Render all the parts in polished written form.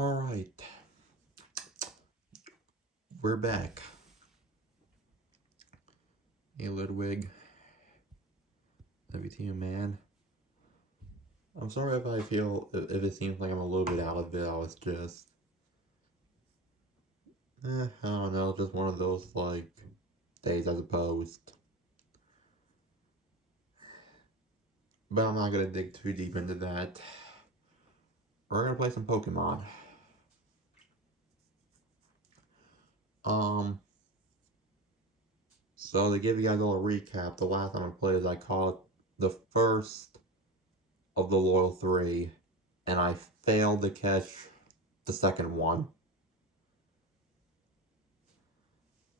Alright, we're back. Hey Ludwig, love you too, man. I'm sorry if I feel, if it seems like I'm a little bit out of it. I was just, I don't know, just one of those, like, days I suppose. But I'm not gonna dig too deep into that. We're gonna play some Pokemon. Um, so to give you guys all a recap, the last time I played, I caught the first of the Loyal 3, and I failed to catch the second one.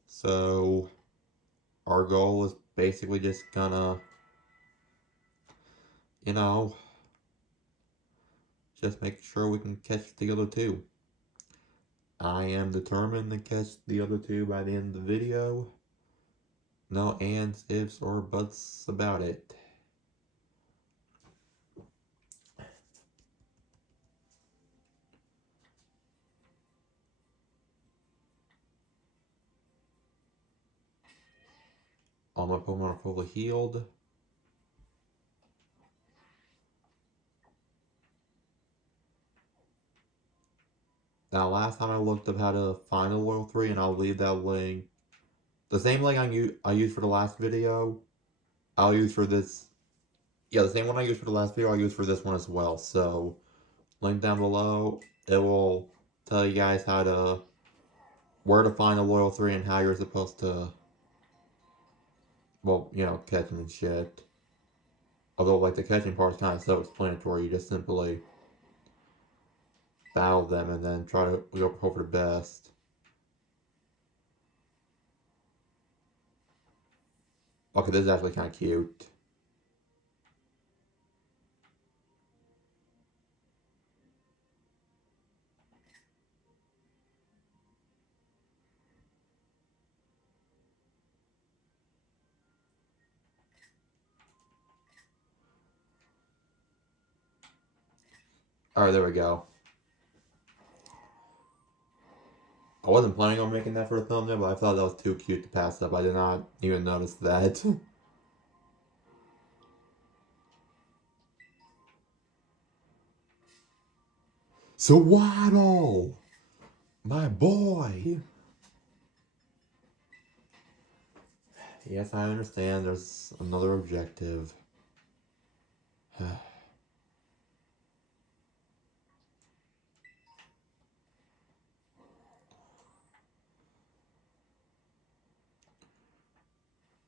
So our goal is basically just gonna, you know, just make sure we can catch the other two. I am determined to catch the other two by the end of the video. No ands, ifs, or buts about it. All my Pokemon are fully healed. Now, last time I looked up how to find a Loyal 3, and I'll leave that link. The same link I used for the last video, I'll use for this. Yeah, the same one I used for the last video, I'll use for this one as well. So, link down below. It will tell you guys where to find a Loyal 3 and how you're supposed to, well, you know, catch them and shit. Although, like, the catching part is kind of self-explanatory. You just simply battle them and then try to hope for the best. Okay, this is actually kind of cute. Alright, there we go. I wasn't planning on making that for a thumbnail, but I thought that was too cute to pass up. I did not even notice that. So Waddle! My boy! Yes, I understand there's another objective.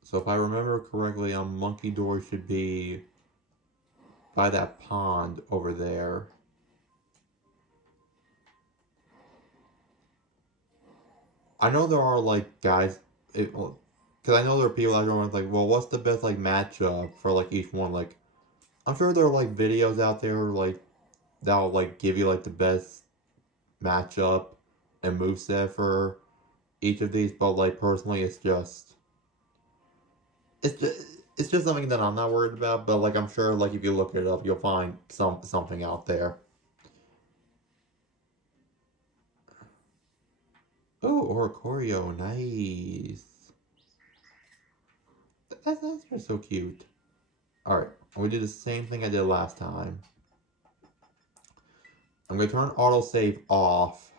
So if I remember correctly, Monkey Door should be by that pond over there. I know there are, like, guys, because I know there are people out there who are like, well, what's the best, like, matchup for, like, each one? Like, I'm sure there are, like, videos out there, like, that'll, like, give you, like, the best matchup and moveset for each of these, but, like, personally, it's just, it's just something that I'm not worried about, but, like, I'm sure, like, if you look it up, you'll find something out there. Oh, Oricorio, nice. That's just so cute. Alright, I'm gonna do the same thing I did last time. I'm gonna turn autosave off.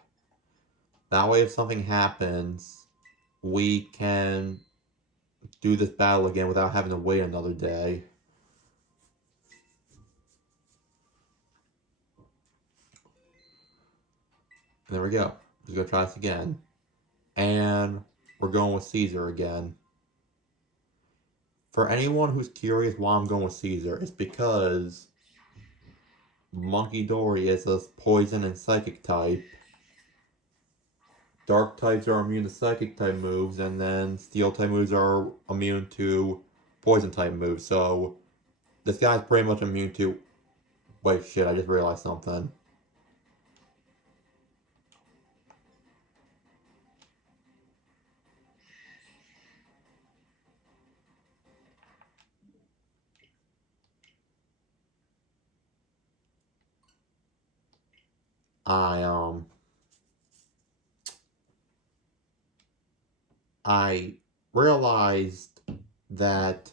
That way if something happens, we can do this battle again without having to wait another day. And there we go. Just gonna try this again. And we're going with Caesar again. For anyone who's curious why I'm going with Caesar, it's because Monkey Dory is a poison and psychic type. Dark types are immune to psychic type moves, and then steel type moves are immune to poison type moves. So this guy's pretty much immune to. Wait, shit! I just realized something. I I realized that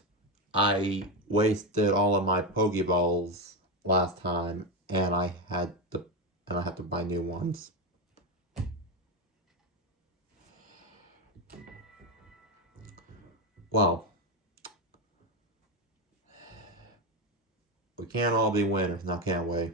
I wasted all of my Pokeballs last time, and I had to buy new ones. Well, we can't all be winners now, can we?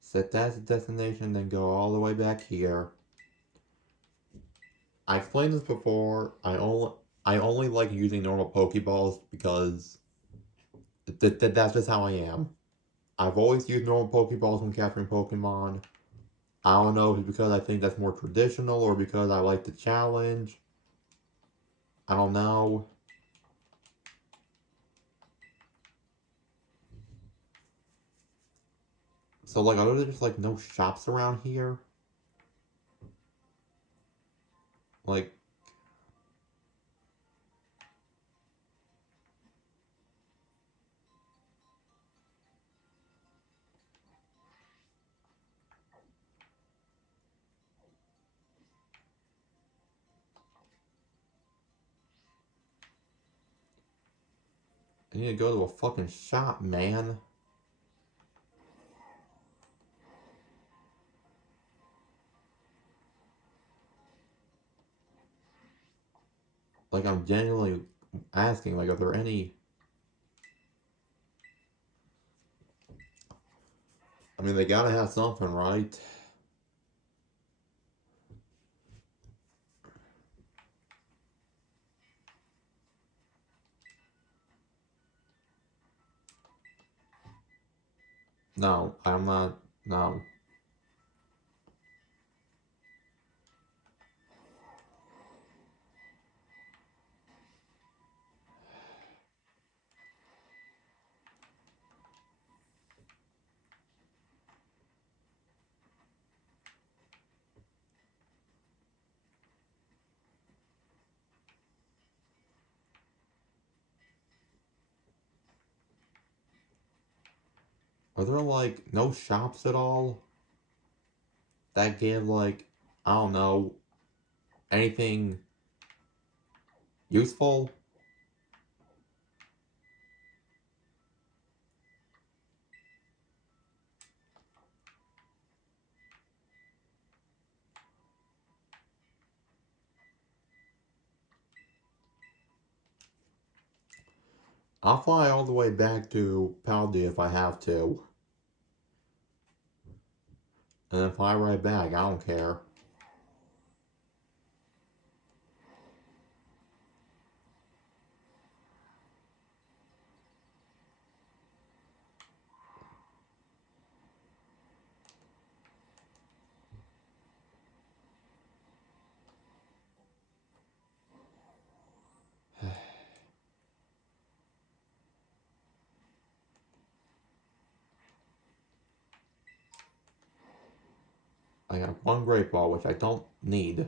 Set that as a destination, then go all the way back here. I explained this before. I only like using normal Pokeballs because that's just how I am. I've always used normal Pokeballs when capturing Pokemon. I don't know if it's because I think that's more traditional or because I like the challenge. I don't know. So like, are there just like no shops around here? Like, I need to go to a fucking shop, man. Like, I'm genuinely asking, like, are there any... I mean, they gotta have something, right? No, I'm not... No. Are there, like, no shops at all? That give, like, I don't know, anything useful? I'll fly all the way back to Paldi if I have to. And then fly right back, I don't care. I got one Great Ball, which I don't need.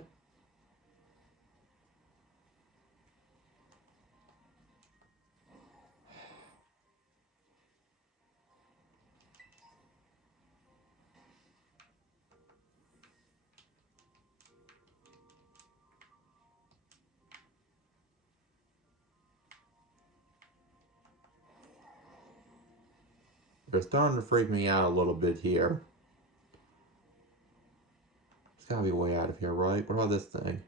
They're starting to freak me out a little bit here. It's gotta be a way out of here, right? What about this thing?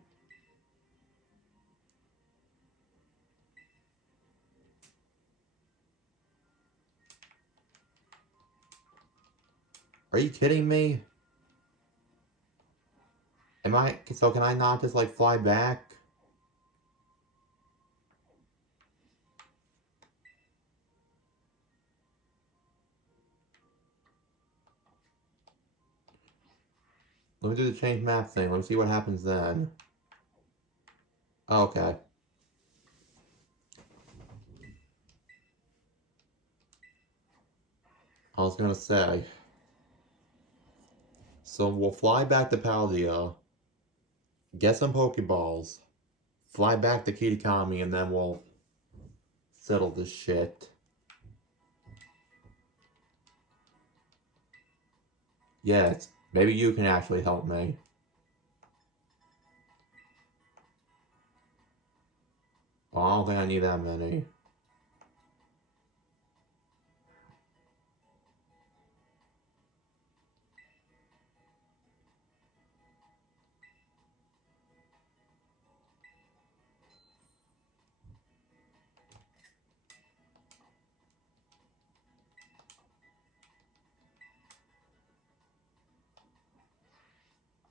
Are you kidding me? So can I not just like fly back? Let me do the change map thing. Let me see what happens then. Okay. I was gonna say. So we'll fly back to Paldea, get some Pokeballs, fly back to Kitakami, and then we'll settle this shit. Yes, maybe you can actually help me. Oh, I don't think I need that many.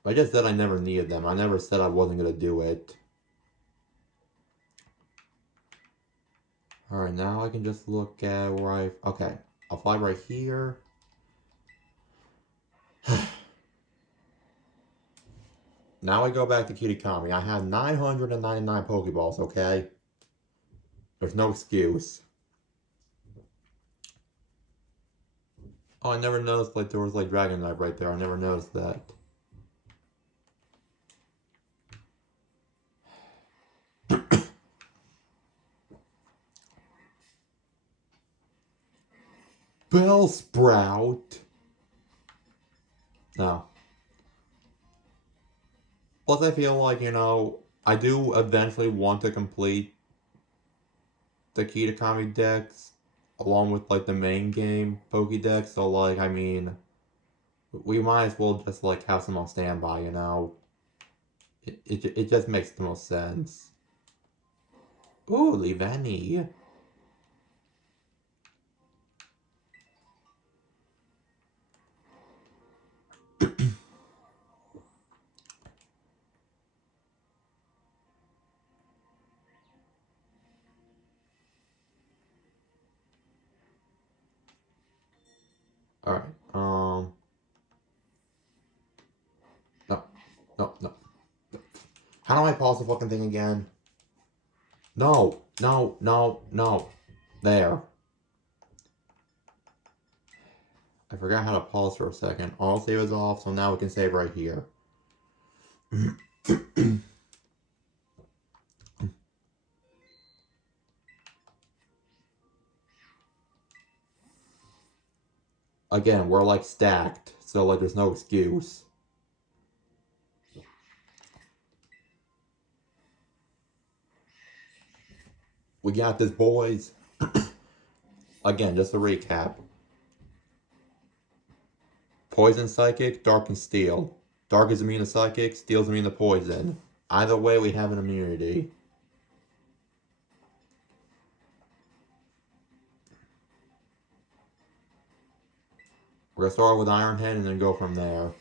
I just said I never needed them. I never said I wasn't gonna do it. Alright, now I can just look at where I... Okay, I'll fly right here. Now I go back to Kitakami. I have 999 Pokeballs, okay? There's no excuse. Oh, I never noticed like there was like Dragonite right there. I never noticed that. Bellsprout? No. Plus I feel like, you know, I do eventually want to complete the Kitakami decks along with like the main game Pokédex, so like, I mean, we might as well just like have some on standby, you know? It just makes the most sense. Ooh, Leavanny. Alright, no, no, no. How do I pause the fucking thing again? No, no, no, no. There. I forgot how to pause for a second. All save is off, so now we can save right here. Again, we're like stacked, so like there's no excuse. We got this, boys. Again, just a recap. Poison Psychic, Dark and Steel. Dark is immune to Psychic, Steel is immune to Poison. Either way, we have an immunity. We're gonna start with Iron Head and then go from there.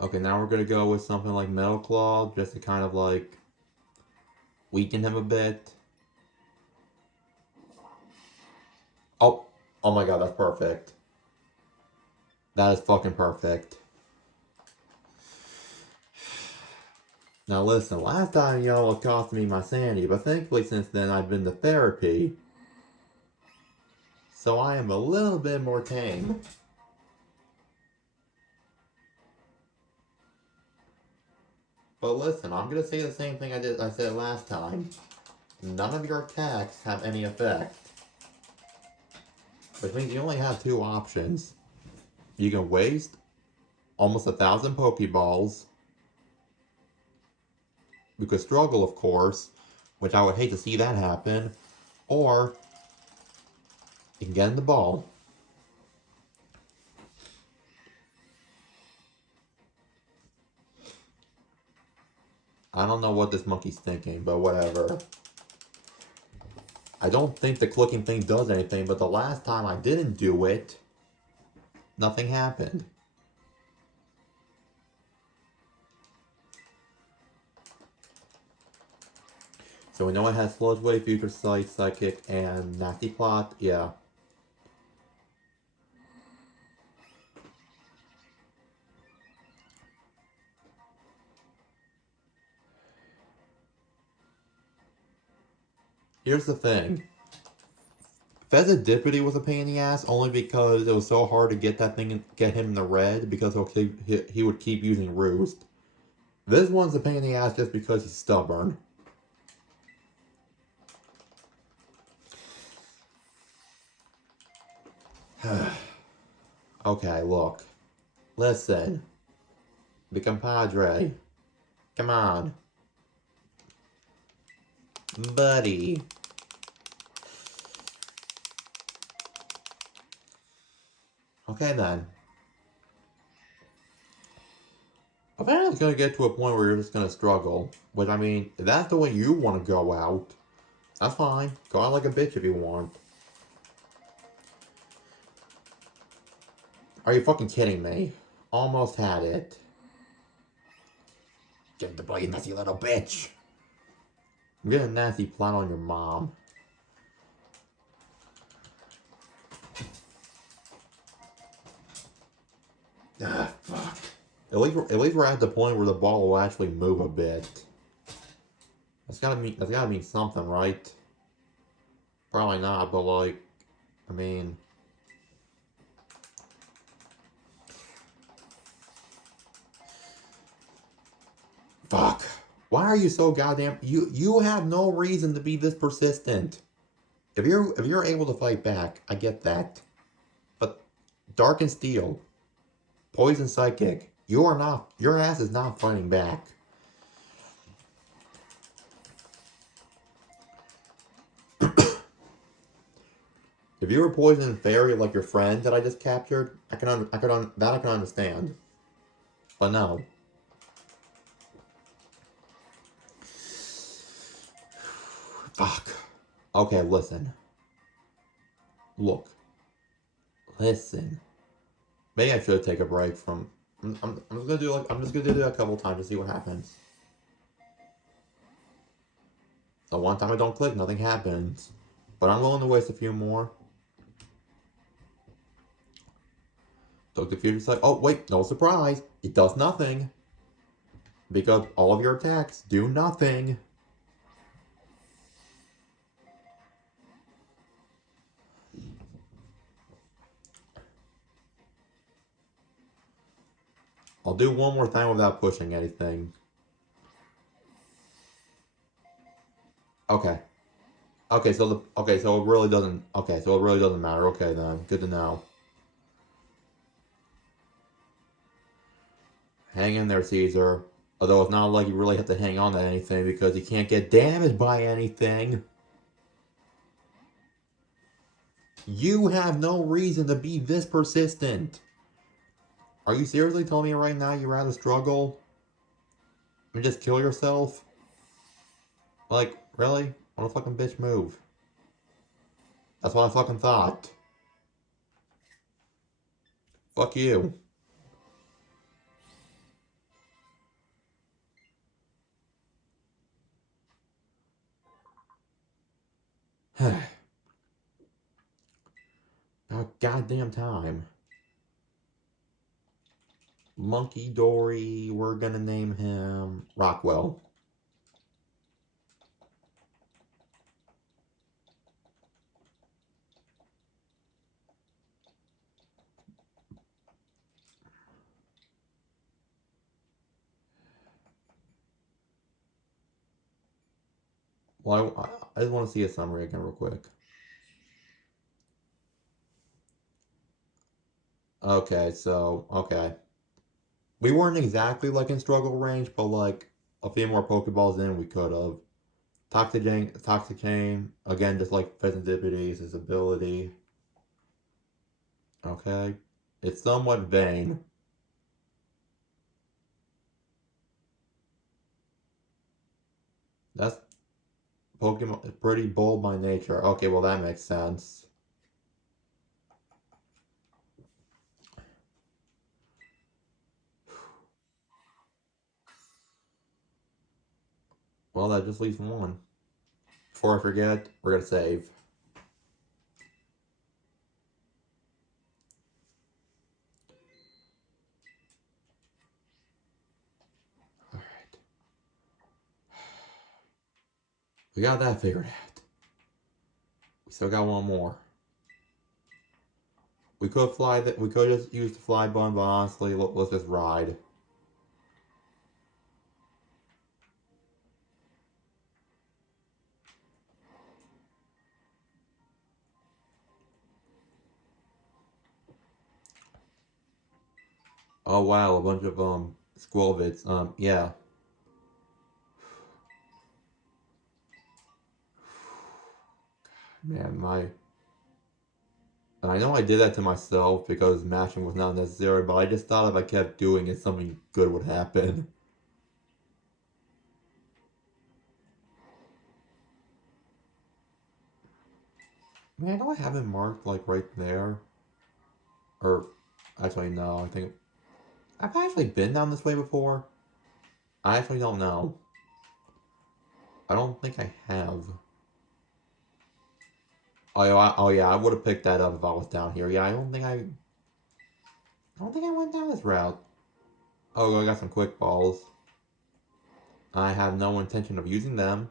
Okay, now we're gonna go with something like Metal Claw, just to kind of like weaken him a bit. Oh, oh my god, that's perfect. That is fucking perfect. Now listen, last time y'all it cost me my sanity, but thankfully since then I've been to therapy. So I am a little bit more tame. But listen, I'm gonna say the same thing I said last time. None of your attacks have any effect. Which means you only have two options. You can waste almost 1,000 Pokeballs. You could struggle, of course, which I would hate to see that happen. Or you can get in the ball. I don't know what this monkey's thinking, but whatever. I don't think the clicking thing does anything, but the last time I didn't do it, nothing happened. So we know it has Sludge Wave, Future Sight, Psychic, and Nasty Plot. Yeah. Here's the thing. Pheasantipity was a pain in the ass only because it was so hard to get that thing and get him in the red because he would keep using roost. This one's a pain in the ass just because he's stubborn. Okay, look. Listen. The compadre. Come on. Buddy. Okay then. I think it's gonna get to a point where you're just gonna struggle. Which, I mean, if that's the way you want to go out, that's fine. Go out like a bitch if you want. Are you fucking kidding me? Almost had it. Get the boy, you nasty little bitch. I'm getting a nasty plot on your mom. Ah, fuck. At least we're at the point where the ball will actually move a bit. That's gotta mean something, right? Probably not, but like, I mean, fuck. Why are you so goddamn? You have no reason to be this persistent. If you're able to fight back, I get that. But Dark and Steel, Poison Psychic, you are not. Your ass is not fighting back. If you were Poison Fairy like your friend that I just captured, I can understand. But no. Fuck. Okay, listen. Look. Listen. Maybe I should take a break from. I'm just gonna do it a couple times to see what happens. The one time I don't click, nothing happens. But I'm willing to waste a few more. Took the future like, oh wait, no surprise. It does nothing. Because all of your attacks do nothing. I'll do one more time without pushing anything. Okay. So it really doesn't matter. Okay then. Good to know. Hang in there, Caesar. Although it's not like you really have to hang on to anything because you can't get damaged by anything. You have no reason to be this persistent. Are you seriously telling me right now you'd rather struggle and just kill yourself? Like, really? What a fucking bitch move. That's what I fucking thought. Fuck you. About goddamn time. Monkey Dory, we're gonna name him Rockwell. Well, I just want to see a summary again real quick. Okay. We weren't exactly like in struggle range, but like a few more Pokeballs in we could have. Toxic Chain, again, just like Pheasantipity is his ability. Okay. It's somewhat vain. That's Pokemon, pretty bold by nature. Okay, well that makes sense. Well, that just leaves one. Before I forget, we're gonna save. Alright. We got that figured out. We still got one more. We could fly that. We could just use the fly button, but honestly, let's just ride. Oh wow, a bunch of squirrel vids. Yeah. Man, my. And I know I did that to myself because mashing was not necessary, but I just thought if I kept doing it, something good would happen. Man, do I have it marked like right there? Or actually, no. I think I've actually been down this way before. I actually don't know. I don't think I have. Oh yeah, I would have picked that up if I was down here. Yeah, I don't think I went down this route. Oh, I got some quick balls. I have no intention of using them.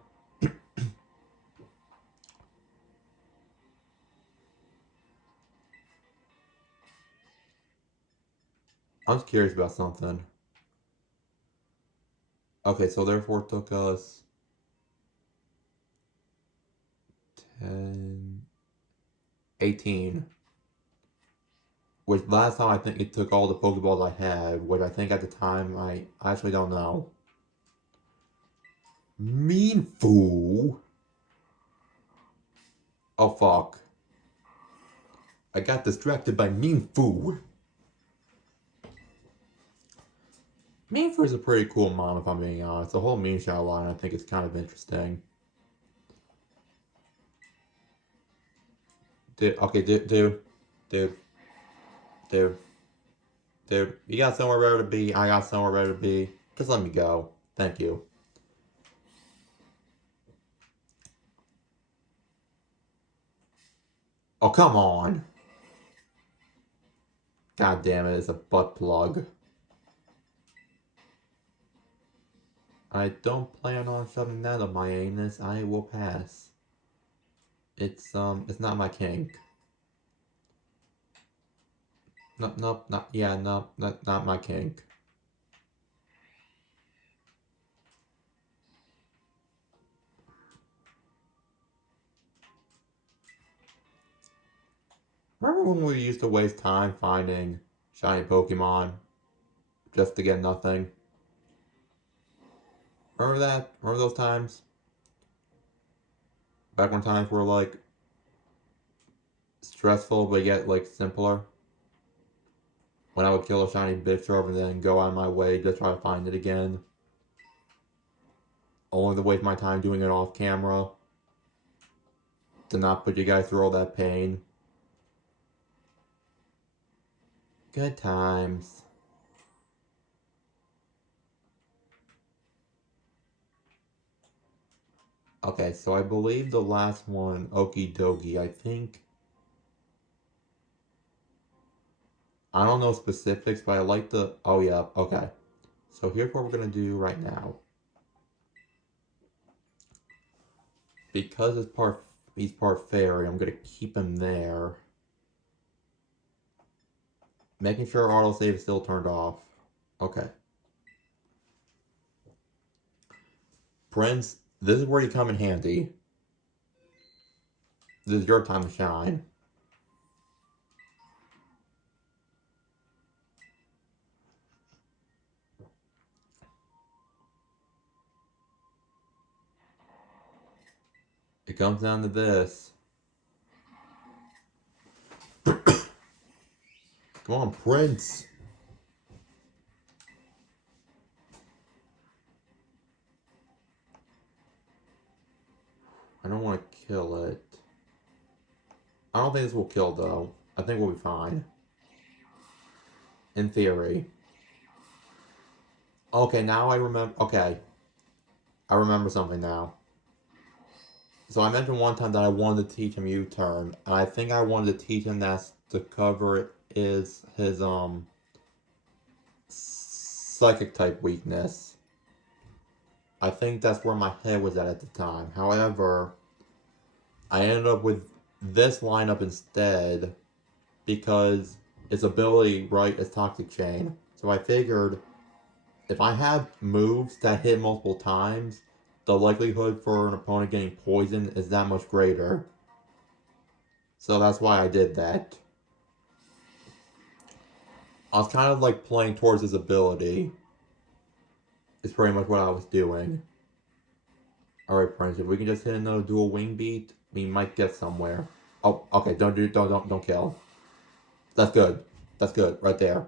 I'm just curious about something. Okay, so therefore it took us 10, 18. Which last time I think it took all the Pokeballs I had, which I think at the time I actually don't know. Mean fool! Oh fuck. I got distracted by Mean Foo. Mean Foo is a pretty cool mom if I'm being honest. The whole Mean Shadow line I think is kind of interesting. Okay, dude, dude, dude. You got somewhere better to be. I got somewhere better to be. Just let me go. Thank you. Oh, come on. God damn it, it's a butt plug. I don't plan on shoving that up my anus. I will pass. It's not my kink. Nope, not, yeah, no, not my kink. Remember when we used to waste time finding shiny Pokemon just to get nothing? Remember that? Remember those times? Back when times were like stressful but yet like simpler? When I would kill a shiny Bisharp and then go out of my way to try to find it again. Only to waste my time doing it off camera. To not put you guys through all that pain. Good times. Okay, so I believe the last one, Okie dokie, I think. I don't know specifics, but I like the. Oh, yeah, okay. So here's what we're gonna do right now. Because he's part fairy, I'm gonna keep him there. Making sure autosave is still turned off. Okay. Prince, this is where you come in handy. This is your time to shine. It comes down to this. Come on, Prince. I don't want to kill it. I don't think this will kill, though. I think we'll be fine. In theory. Okay, now I remember. Okay. I remember something now. So I mentioned one time that I wanted to teach him U-turn, and I think I wanted to teach him that the cover is his psychic type weakness. I think that's where my head was at the time. However, I ended up with this lineup instead, because its ability, right, is Toxic Chain. So I figured if I have moves that hit multiple times, the likelihood for an opponent getting poisoned is that much greater. So that's why I did that. I was kind of like playing towards his ability. Is pretty much what I was doing. Alright, Prince, if we can just hit another dual wing beat, we might get somewhere. Oh, okay, don't kill. That's good. That's good, right there.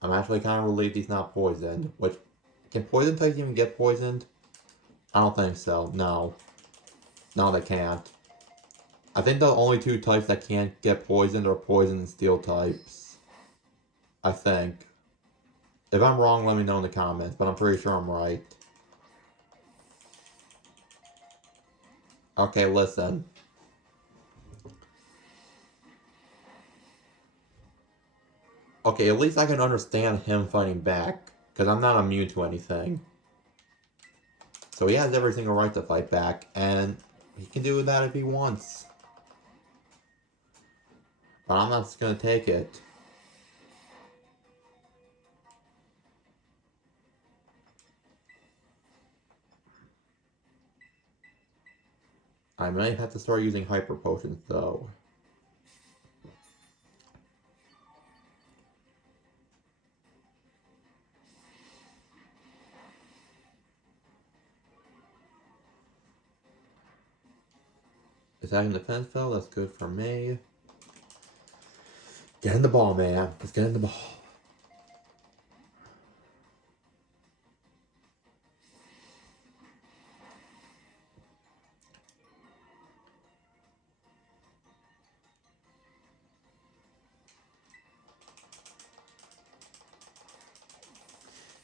I'm actually kind of relieved he's not poisoned. Which, can poison types even get poisoned? I don't think so, no. No, they can't. I think the only two types that can't get poisoned are poison and steel types. I think. If I'm wrong, let me know in the comments, but I'm pretty sure I'm right. Okay, listen. Okay, at least I can understand him fighting back, because I'm not immune to anything. So he has every single right to fight back, and he can do that if he wants. But I'm not just gonna take it. I might have to start using hyper potions, though. Attacking defense though, that's good for me. Get in the ball, man. Let's get in the ball.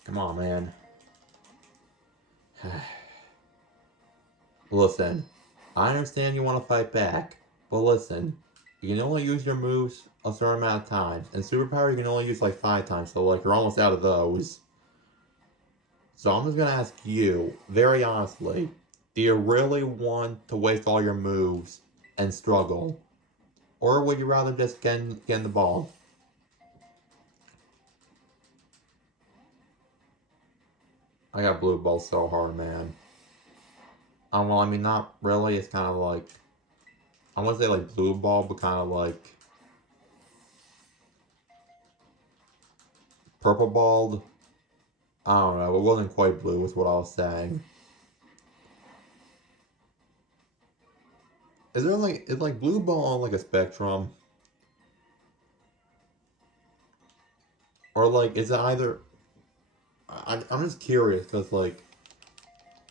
Come on, man. Listen, I understand you want to fight back, but listen, you can only use your moves a certain amount of times, and superpower you can only use like 5 times, so like you're almost out of those. So I'm just gonna ask you, very honestly, do you really want to waste all your moves and struggle? Or would you rather just get in the ball? I got blue ball so hard, man. Well, I mean, not really. It's kind of like, I want to say like blue ball, but kind of like purple balled. I don't know. It wasn't quite blue, is what I was saying. Is like blue ball on like a spectrum? Or like, is it either, I'm just curious, because like,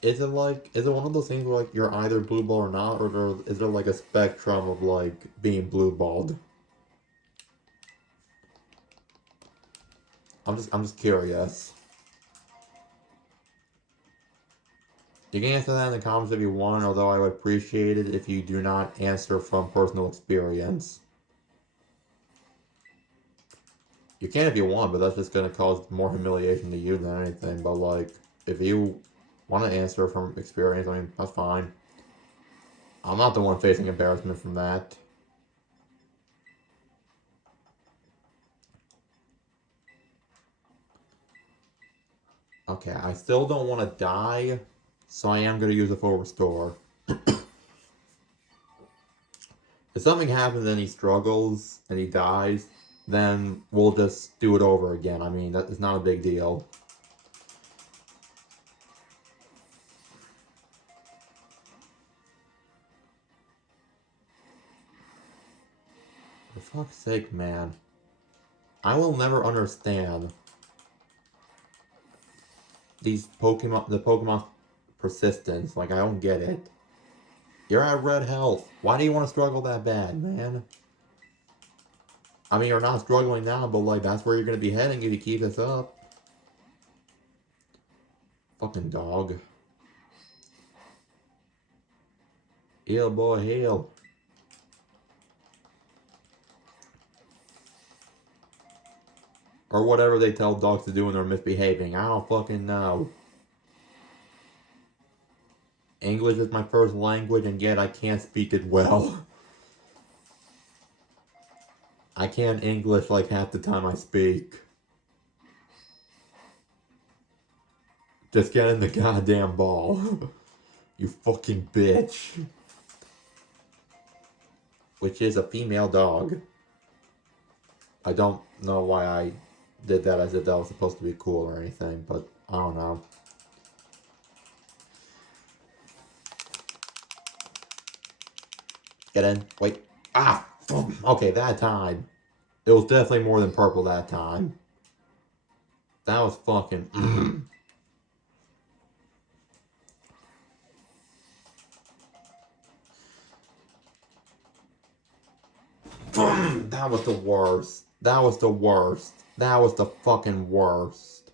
is it one of those things where like you're either blue ball or not, or is there like a spectrum of like being blue balled? I'm just curious. You can answer that in the comments if you want, although I would appreciate it if you do not answer from personal experience. You can if you want, but that's just going to cause more humiliation to you than anything. But, like, if you want to answer from experience, I mean, that's fine. I'm not the one facing embarrassment from that. Okay, I still don't want to die, so I am going to use a full restore. If something happens and he struggles and he dies, then we'll just do it over again. I mean, that is not a big deal. For fuck's sake, man. I will never understand these Pokemon, the Pokemon persistence. Like, I don't get it. You're at red health. Why do you want to struggle that bad, man? I mean, you're not struggling now, but, like, that's where you're going to be heading if you keep this up. Fucking dog. Heal, boy, heal. Or whatever they tell dogs to do when they're misbehaving. I don't fucking know. English is my first language, and yet I can't speak it well. I can't English like half the time I speak. Just get in the goddamn ball. You fucking bitch. Which is a female dog. I don't know why I did that as if that was supposed to be cool or anything, but I don't know. Get in. Wait. Ah! Okay, that time. It was definitely more than purple that time. That was fucking... That was the worst. That was the worst. That was the fucking worst.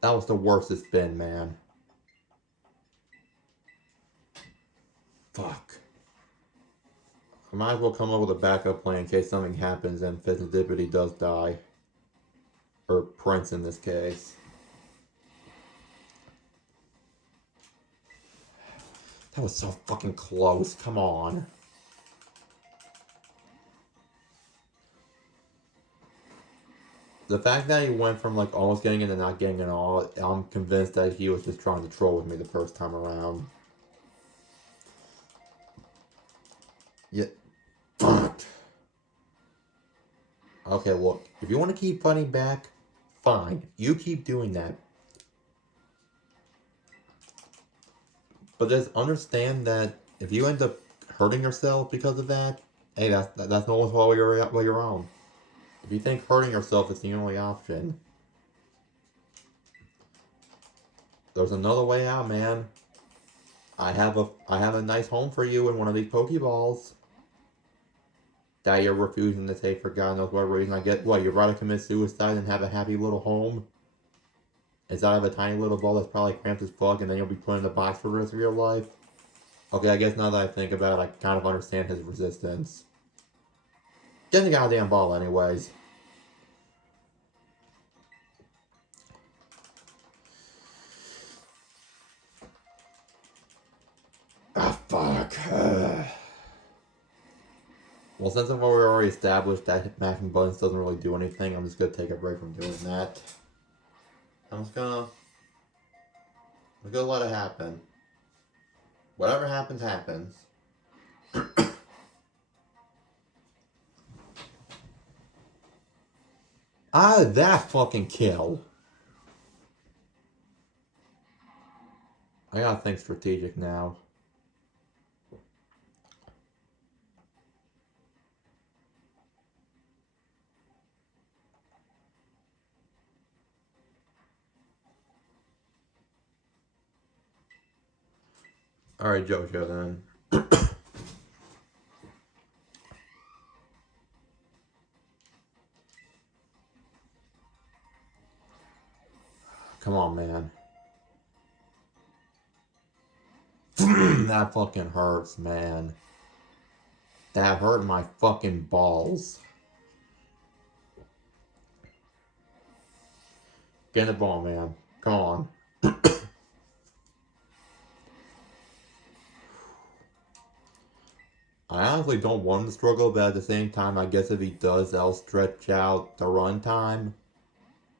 That was the worst it's been, man. Fuck. I might as well come up with a backup plan in case something happens and Fizzidipity does die. Or Prince in this case. That was so fucking close. Come on. The fact that he went from like almost getting it to not getting it all, I'm convinced that he was just trying to troll with me the first time around. Yeah. Fuck. Okay, look. If you want to keep fighting back, fine. You keep doing that. But just understand that if you end up hurting yourself because of that, hey, that's no one's fault but your own. If you think hurting yourself is the only option, there's another way out, man. I have a nice home for you in one of these Pokeballs that you're refusing to take for God knows what reason. I get what you'd rather commit suicide and have a happy little home instead of a tiny little ball that's probably cramped as fuck, and then you'll be put in a box for the rest of your life. Okay, I guess now that I think about it, I kind of understand his resistance. Get in the goddamn ball, anyways. Ah, fuck. Well, since I've already established that mashing buttons doesn't really do anything, I'm just gonna take a break from doing that. I'm just gonna let it happen. Whatever happens, happens. Ah, that fucking kill. I gotta think strategic now. Alright, Jojo then. Come on, man. That fucking hurts, man. That hurt my fucking balls. Get in the ball, man. Come on. I honestly don't want him to struggle, but at the same time, I guess if he does, that'll stretch out the run time.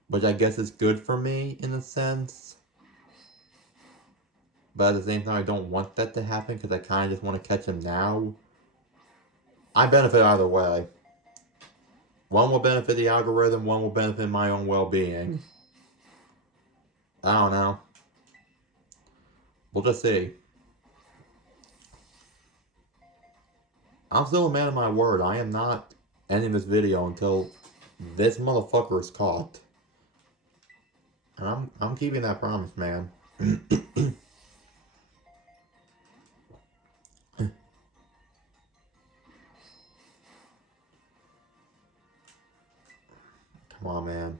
Which I guess is good for me, in a sense. But at the same time, I don't want that to happen, because I kind of just want to catch him now. I benefit either way. One will benefit the algorithm, one will benefit my own well-being. I don't know. We'll just see. I'm still a man of my word. I am not ending this video until this motherfucker is caught. And I'm keeping that promise, man. Come on, man.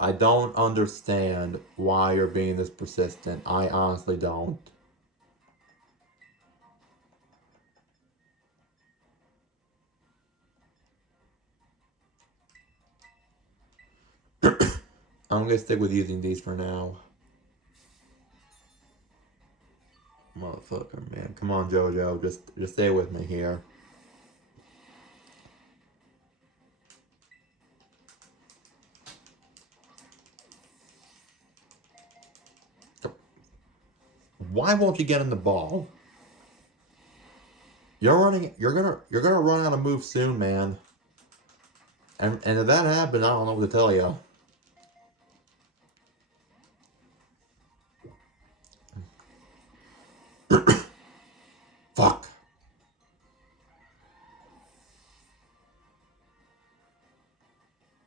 I don't understand why you're being this persistent. I honestly don't. I'm gonna stick with using these for now. Motherfucker, man. Come on, JoJo. Just stay with me here. Why won't you get in the ball? You're running. You're gonna run out of moves soon, man. And if that happens, I don't know what to tell you. Fuck.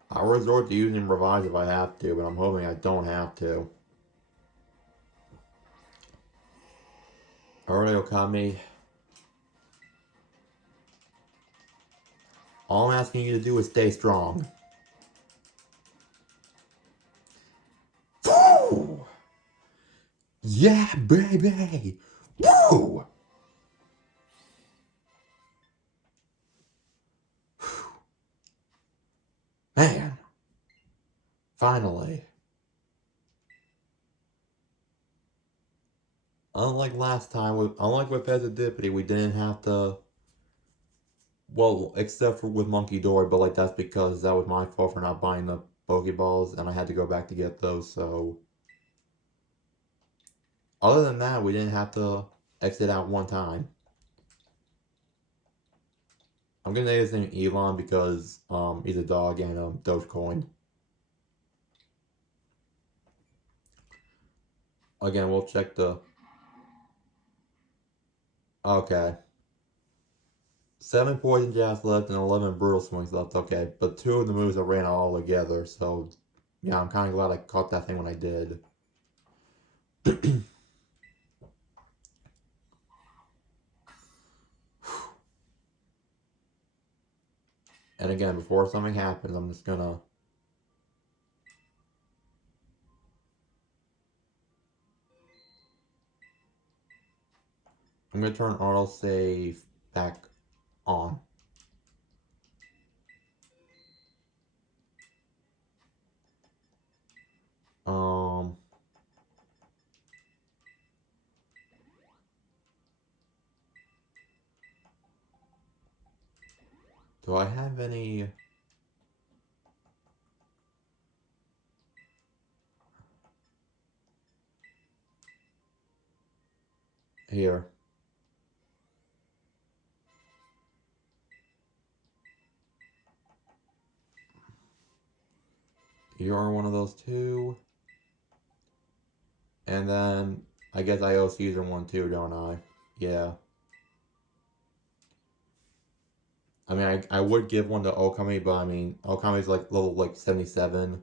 I'll resort to using Revive if I have to, but I'm hoping I don't have to. Alright, Okami. All I'm asking you to do is stay strong. Woo! Yeah, baby! Woo! Man. Finally. Unlike last time, unlike with Pesadipity, we didn't have to. Well, except for with Monkey Dory, but like that's because that was my fault for not buying the Pokeballs, and I had to go back to get those. So, other than that, we didn't have to exit out one time. I'm gonna name his name Elon because he's a dog and Dogecoin. Again, we'll check the. Okay. 7 poison jabs left and 11 brutal swings left. Okay, but 2 of the moves I ran all together, so yeah, I'm kind of glad I caught that thing when I did. And again, before something happens, I'm just gonna. I'm gonna turn autosave back on. Um. Do I have any? Here. You're one of those two. And then I guess I owe Caesar one too, don't I? Yeah. I mean, I would give one to Okami, but I mean, Okami's like level like 77.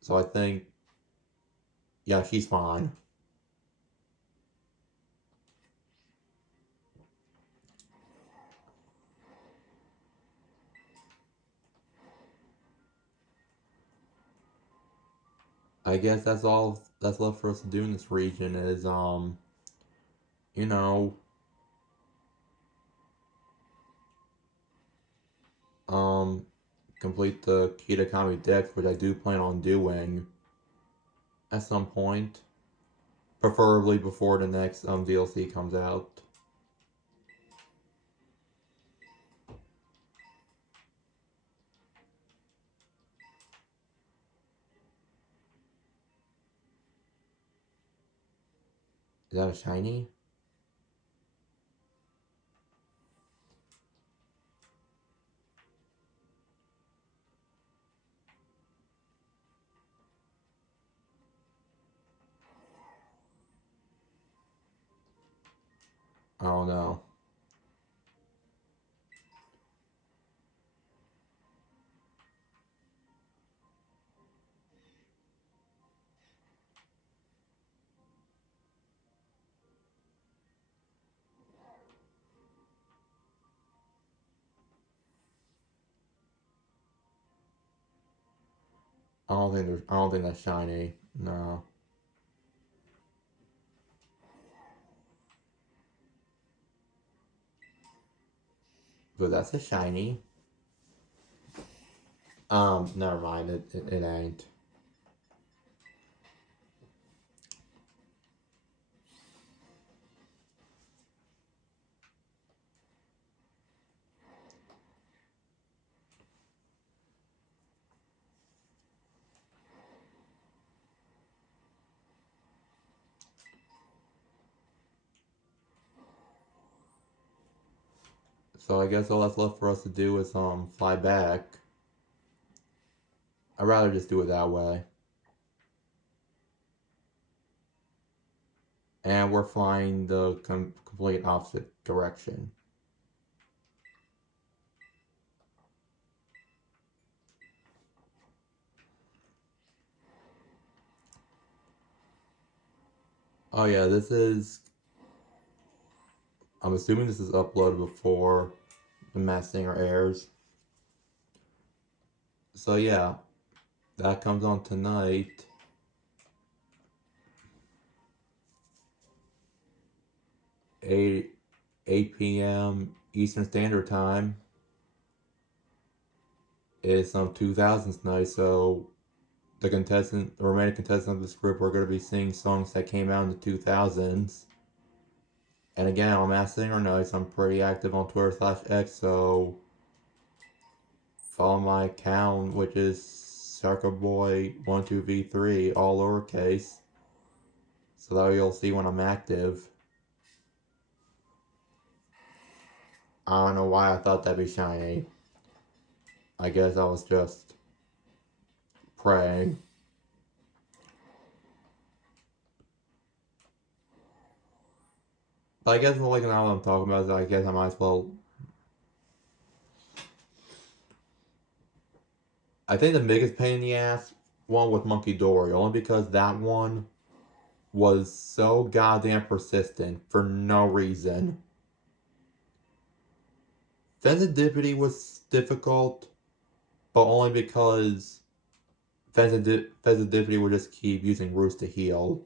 So I think, yeah, she's fine. I guess that's all that's left for us to do in this region is, you know, um, complete the Kitakami Dex, which I do plan on doing at some point. Preferably before the next DLC comes out. Is that a shiny? Oh no. I don't think that's shiny. No. But that's a shiny. Never mind. It ain't. So I guess all that's left for us to do is fly back. I'd rather just do it that way. And we're flying the complete opposite direction. Oh yeah, I'm assuming this is uploaded before the Masked Singer airs. So yeah, that comes on tonight. 8 p.m. Eastern Standard Time. It's 2000s night, so the remaining contestants of this group are going to be singing songs that came out in the 2000s. And again, on Masked Singer nights, I'm pretty active on Twitter/X, so follow my account, which is SarkaBoy12v3, all lowercase. So that way you'll see when I'm active. I don't know why I thought that'd be shiny. I guess I was just praying. But I guess like now what I'm talking about is I guess I might as well. I think the biggest pain in the ass one was Monkey Dory, only because that one was so goddamn persistent for no reason. Sensitivity was difficult, but only because Sensitivity would just keep using roots to heal.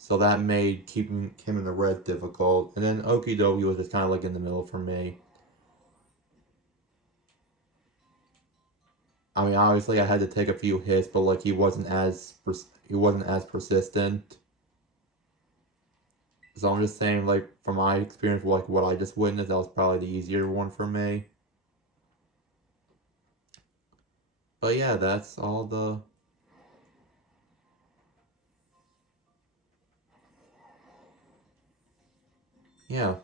So that made keeping him in the red difficult. And then Okie Dokie was just kind of like in the middle for me. I mean, obviously I had to take a few hits, but like he wasn't as persistent. So I'm just saying, like from my experience, like what I just witnessed, that was probably the easier one for me. But yeah, that's all the. Yeah,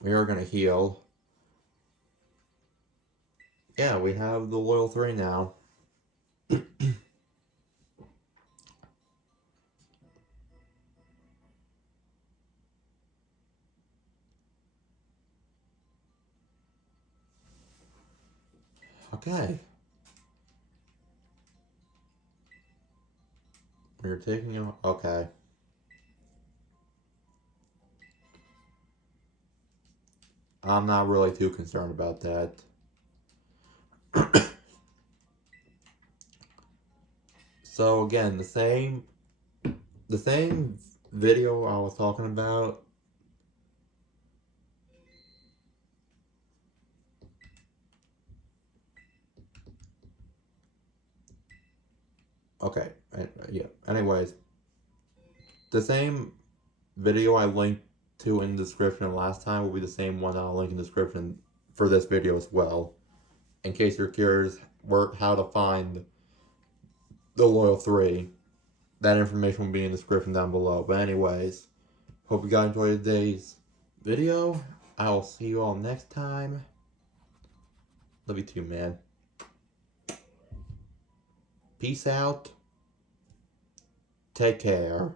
we are gonna heal. Yeah, we have the Loyal 3 now. Okay. We're taking you. Okay. I'm not really too concerned about that. So again, the same video I was talking about. Okay, yeah. Anyways, the same video I linked to in the description last time will be the same one I'll link in the description for this video as well. In case you're curious how to find the Loyal 3, that information will be in the description down below. But anyways, hope you guys enjoyed today's video. I will see you all next time. Love you too, man. Peace out. Take care.